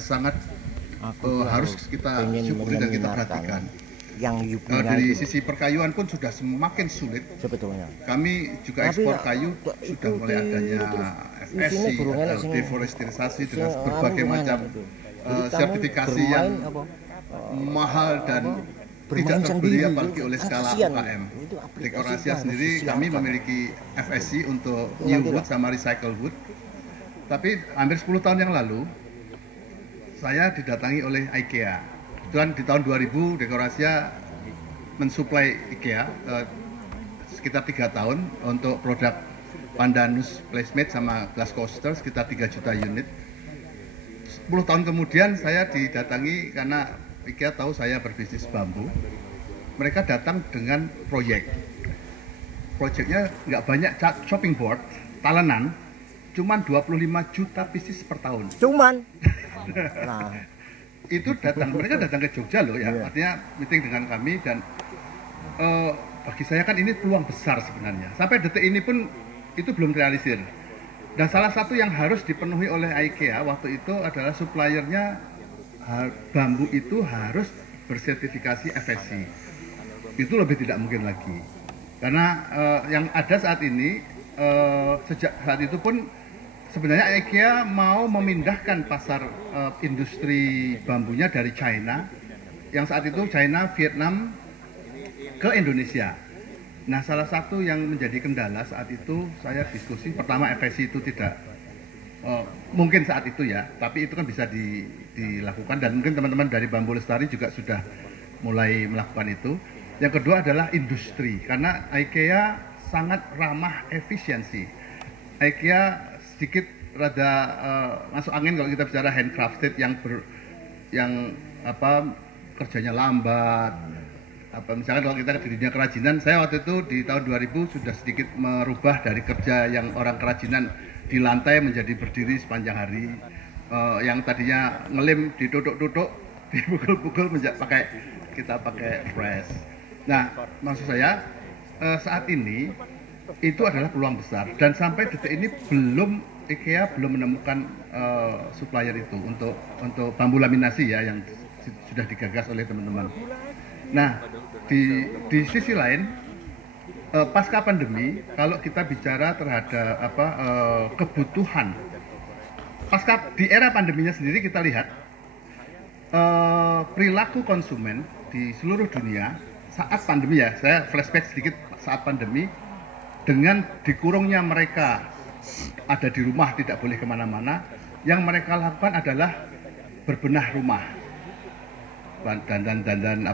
sangat harus kita syukuri dan kita perhatikan. Dari sisi perkayuan pun sudah semakin sulit sebetulnya. Kami juga ekspor kayu sudah mulai adanya FSC, deforestasi dengan berbagai macam sertifikasi yang mahal dan tidak terbeli apalagi oleh skala UKM. Di Eurasia sendiri kami memiliki FSC untuk new wood sama recycle wood. Tapi hampir 10 tahun yang lalu saya didatangi oleh IKEA. Kebetulan di tahun 2000 Eurasia mensuplai IKEA sekitar 3 tahun untuk produk Pandanus Placemate sama Glass Coaster sekitar 3 juta unit. 10 tahun kemudian saya didatangi karena IKEA tahu saya berbisnis bambu. Mereka datang dengan proyeknya nggak banyak, chopping board, talenan, cuman 25 juta pieces per tahun. Cuman? Nah. Itu mereka datang ke Jogja loh ya, artinya meeting dengan kami dan bagi saya kan ini peluang besar sebenarnya. Sampai detik ini pun itu belum realisir. Dan salah satu yang harus dipenuhi oleh IKEA waktu itu adalah suppliernya bambu itu harus bersertifikasi FSC. Itu lebih tidak mungkin lagi. Karena yang ada saat ini, sejak saat itu pun sebenarnya IKEA mau memindahkan pasar industri bambunya dari China, yang saat itu China, Vietnam, ke Indonesia. Nah, salah satu yang menjadi kendala saat itu saya diskusi, pertama FSC itu tidak mungkin saat itu ya, tapi itu kan bisa dilakukan dan mungkin teman-teman dari Bambu Lestari juga sudah mulai melakukan itu. Yang kedua adalah industri, karena IKEA sangat ramah efisiensi. IKEA sedikit rada masuk angin kalau kita bicara handcrafted yang kerjanya lambat. Misalkan kalau kita di dunia kerajinan, saya waktu itu di tahun 2000 sudah sedikit merubah dari kerja yang orang kerajinan di lantai menjadi berdiri sepanjang hari, yang tadinya ngelem ditutuk-tutuk, dipukul-pukul kita pakai press. Nah, maksud saya saat ini itu adalah peluang besar dan sampai detik ini IKEA belum menemukan supplier itu untuk bambu laminasi ya yang sudah digagas oleh teman-teman. Nah, di sisi lain pasca pandemi, kalau kita bicara terhadap kebutuhan di era pandeminya sendiri, kita lihat perilaku konsumen di seluruh dunia saat pandemi ya, saya flashback sedikit saat pandemi, dengan dikurungnya mereka ada di rumah tidak boleh kemana-mana, yang mereka lakukan adalah berbenah rumah, dan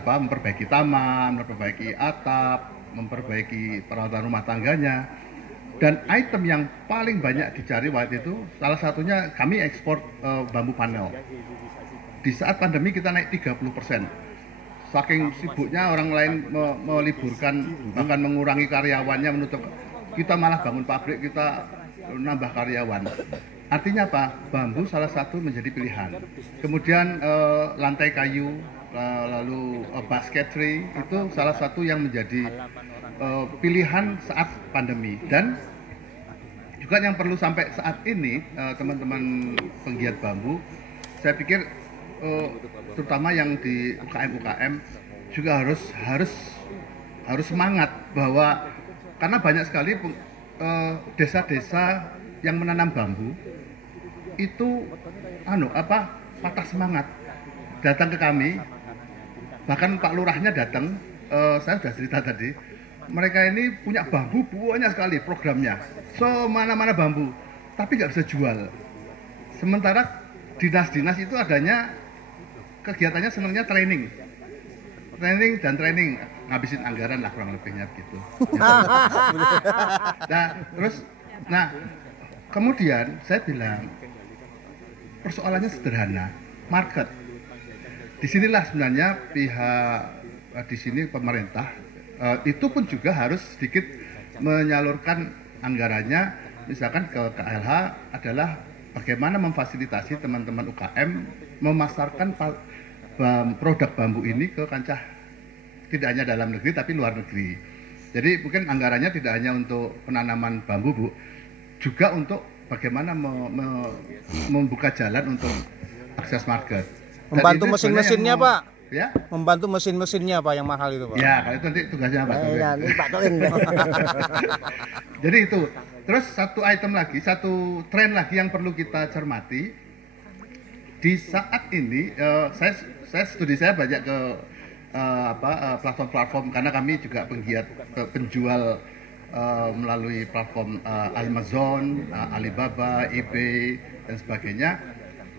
memperbaiki taman, memperbaiki atap, memperbaiki peralatan rumah tangganya. Dan item yang paling banyak dicari waktu itu salah satunya kami ekspor bambu panel. Di saat pandemi kita naik 30%. Saking sibuknya orang lain meliburkan, bahkan mengurangi karyawannya, menutup, kita malah bangun pabrik, kita nambah karyawan. Artinya apa? Bambu salah satu menjadi pilihan. Kemudian lantai kayu, lalu basketry itu salah satu yang menjadi pilihan saat pandemi. Dan juga yang perlu sampai saat ini teman-teman penggiat bambu, saya pikir terutama yang di UKM juga harus semangat, bahwa karena banyak sekali desa-desa yang menanam bambu itu patah semangat datang ke kami, bahkan Pak Lurahnya datang, saya sudah cerita tadi, mereka ini punya bambu banyak sekali programnya, mana-mana bambu, tapi nggak bisa jual. Sementara dinas-dinas itu adanya kegiatannya senangnya training, ngabisin anggaran lah kurang lebihnya begitu. Nah, kemudian saya bilang persoalannya sederhana, market. Disinilah sebenarnya pihak di sini pemerintah itu pun juga harus sedikit menyalurkan anggarannya, misalkan ke KLH adalah bagaimana memfasilitasi teman-teman UKM memasarkan produk bambu ini ke kancah tidak hanya dalam negeri tapi luar negeri. Jadi mungkin anggarannya tidak hanya untuk penanaman bambu, Bu, juga untuk bagaimana membuka jalan untuk akses market. Dan Membantu itu mesin-mesinnya, sebenarnya Pak. Ya? Membantu mesin-mesinnya Pak yang mahal itu, Pak. Ya, kalau itu nanti tugasnya Pak Tauin. Ini Pak Tauin. Jadi itu. Terus satu item lagi, satu tren lagi yang perlu kita cermati. Di saat ini, saya studi saya banyak ke platform-platform karena kami juga penggiat penjual melalui platform Amazon, Alibaba, eBay dan sebagainya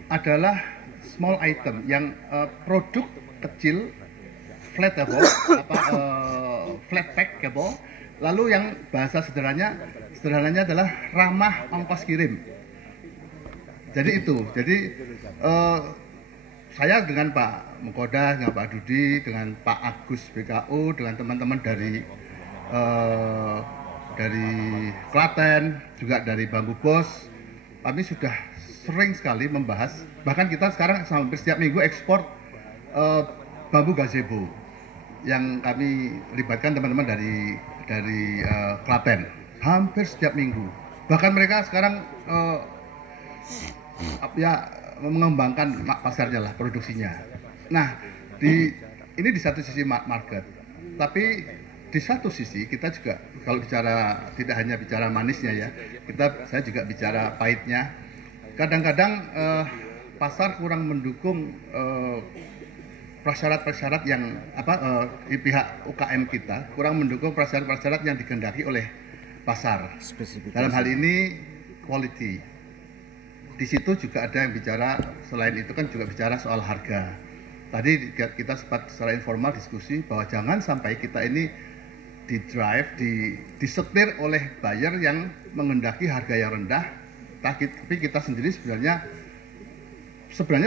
adalah small item yang produk kecil, flatable, flat packable. Lalu yang bahasa sederhananya adalah ramah ongkos kirim. Jadi itu, saya dengan Pak Mukoda, dengan Pak Dudi, dengan Pak Agus BKU, dengan teman-teman dari Klaten, juga dari Bambu Bos, kami sudah sering sekali membahas. Bahkan kita sekarang hampir setiap minggu ekspor bambu gazebo yang kami libatkan teman-teman dari Klaten, hampir setiap minggu. Bahkan mereka sekarang mengembangkan pasarnya lah, produksinya. Nah, ini di satu sisi market, tapi di satu sisi kita juga kalau bicara tidak hanya bicara manisnya ya, saya juga bicara pahitnya. Kadang-kadang pasar kurang mendukung prasyarat-prasyarat yang di pihak UKM kita kurang mendukung prasyarat-prasyarat yang dikehendaki oleh pasar. Dalam hal ini quality. Di situ juga ada yang bicara, selain itu kan juga bicara soal harga. Tadi kita sempat secara informal diskusi bahwa jangan sampai kita ini disetir oleh buyer yang menghendaki harga yang rendah, tapi kita sendiri sebenarnya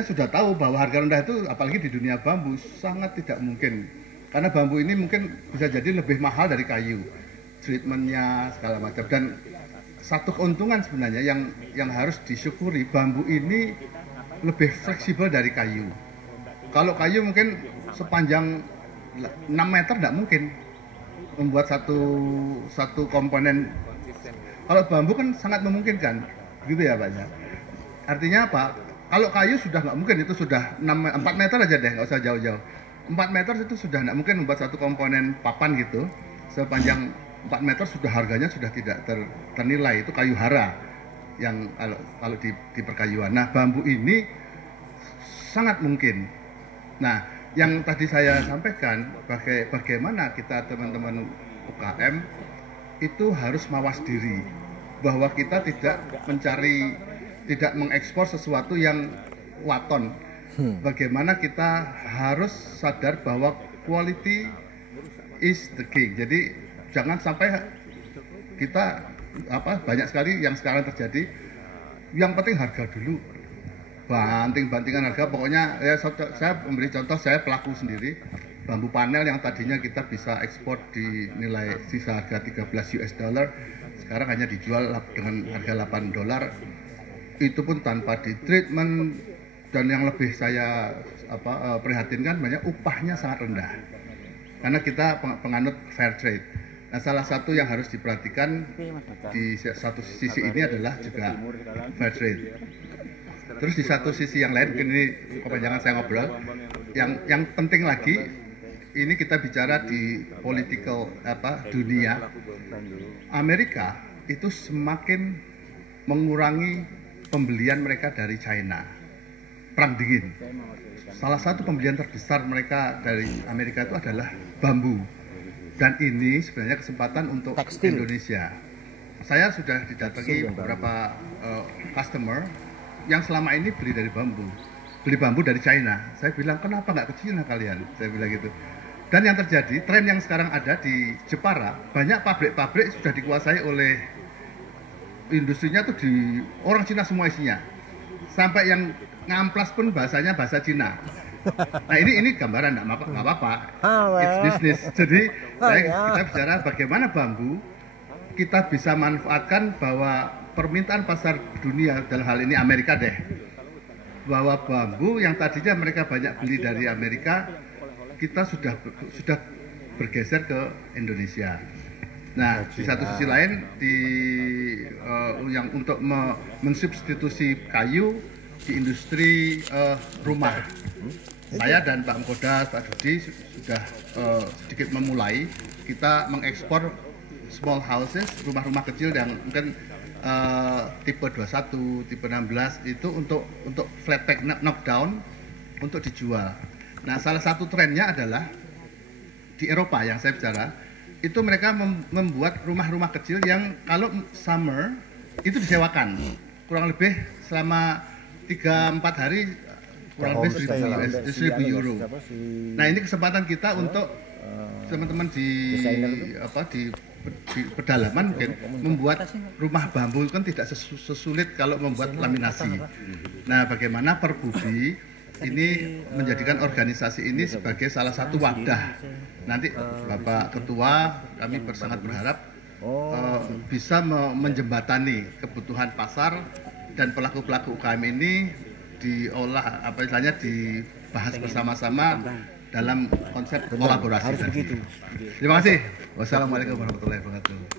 sudah tahu bahwa harga rendah itu, apalagi di dunia bambu, sangat tidak mungkin. Karena bambu ini mungkin bisa jadi lebih mahal dari kayu, treatmentnya segala macam. Dan satu keuntungan sebenarnya yang harus disyukuri, bambu ini lebih fleksibel dari kayu. Kalau kayu mungkin sepanjang 6 meter tidak mungkin membuat satu komponen. Kalau bambu kan sangat memungkinkan, gitu ya Pak. Artinya apa? Kalau kayu sudah nggak mungkin, itu sudah 4 meter aja deh, nggak usah jauh-jauh. 4 meter itu sudah nggak mungkin membuat satu komponen papan gitu. Sepanjang 4 meter sudah harganya sudah tidak ternilai, itu kayu hara yang kalau di perkayuan. Nah, bambu ini sangat mungkin. Nah, yang tadi saya sampaikan, bagaimana kita teman-teman UKM itu harus mawas diri bahwa kita tidak mengekspor sesuatu yang waton. Bagaimana kita harus sadar bahwa quality is the king. Jadi jangan sampai kita banyak sekali yang sekarang terjadi, yang penting harga dulu, banting-bantingan harga. Pokoknya ya, saya memberi contoh, saya pelaku sendiri, bambu panel yang tadinya kita bisa ekspor di nilai sisa harga 13 US dollar, sekarang hanya dijual dengan harga 8 dolar. Itu pun tanpa di treatment, dan yang lebih saya prihatinkan banyak upahnya sangat rendah karena kita penganut fair trade. Nah, salah satu yang harus diperhatikan di satu sisi ini adalah juga fair trade. Terus di satu sisi yang lain, mungkin ini kepanjangan saya ngobrol, yang penting lagi ini kita bicara di political dunia. Amerika itu semakin mengurangi pembelian mereka dari China. Perang dingin. Salah satu pembelian terbesar mereka dari Amerika itu adalah bambu. Dan ini sebenarnya kesempatan untuk tekstil Indonesia. Saya sudah didatangi beberapa customer yang selama ini beli bambu dari China. Saya bilang, kenapa nggak ke China kalian? Saya bilang gitu. Dan yang terjadi, tren yang sekarang ada di Jepara, banyak pabrik-pabrik sudah dikuasai oleh industrinya tuh di orang Cina semua isinya. Sampai yang ngamplas pun bahasanya bahasa Cina. Nah, ini gambaran, nggak apa-apa. It's business. Jadi kita bicara bagaimana bambu kita bisa manfaatkan, bahwa permintaan pasar dunia, dalam hal ini Amerika deh, bahwa bambu yang tadinya mereka banyak beli dari Amerika, kita sudah bergeser ke Indonesia. Nah, di satu sisi lain, yang untuk mensubstitusi kayu, di industri rumah. Saya dan Pak Mengkodas, Pak Dudi sudah sedikit memulai. Kita mengekspor small houses, rumah-rumah kecil yang mungkin tipe 21, tipe 16 itu untuk flat pack knockdown untuk dijual. Nah, salah satu trennya adalah di Eropa yang saya bicara, itu mereka membuat rumah-rumah kecil yang kalau summer itu disewakan kurang lebih selama 3-4 hari kurang lebih 1.000 euro. Nah, ini kesempatan kita untuk teman-teman di pedalaman mungkin membuat rumah bambu kan tidak sesulit kalau membuat laminasi. Nah, bagaimana Perbubi ini menjadikan organisasi ini sebagai salah satu wadah. Nanti Bapak Ketua, kami sangat berharap bisa menjembatani kebutuhan pasar dan pelaku-pelaku UKM ini diolah, dibahas bersama-sama dalam konsep kolaborasi tadi. Terima kasih. Wassalamualaikum warahmatullahi wabarakatuh.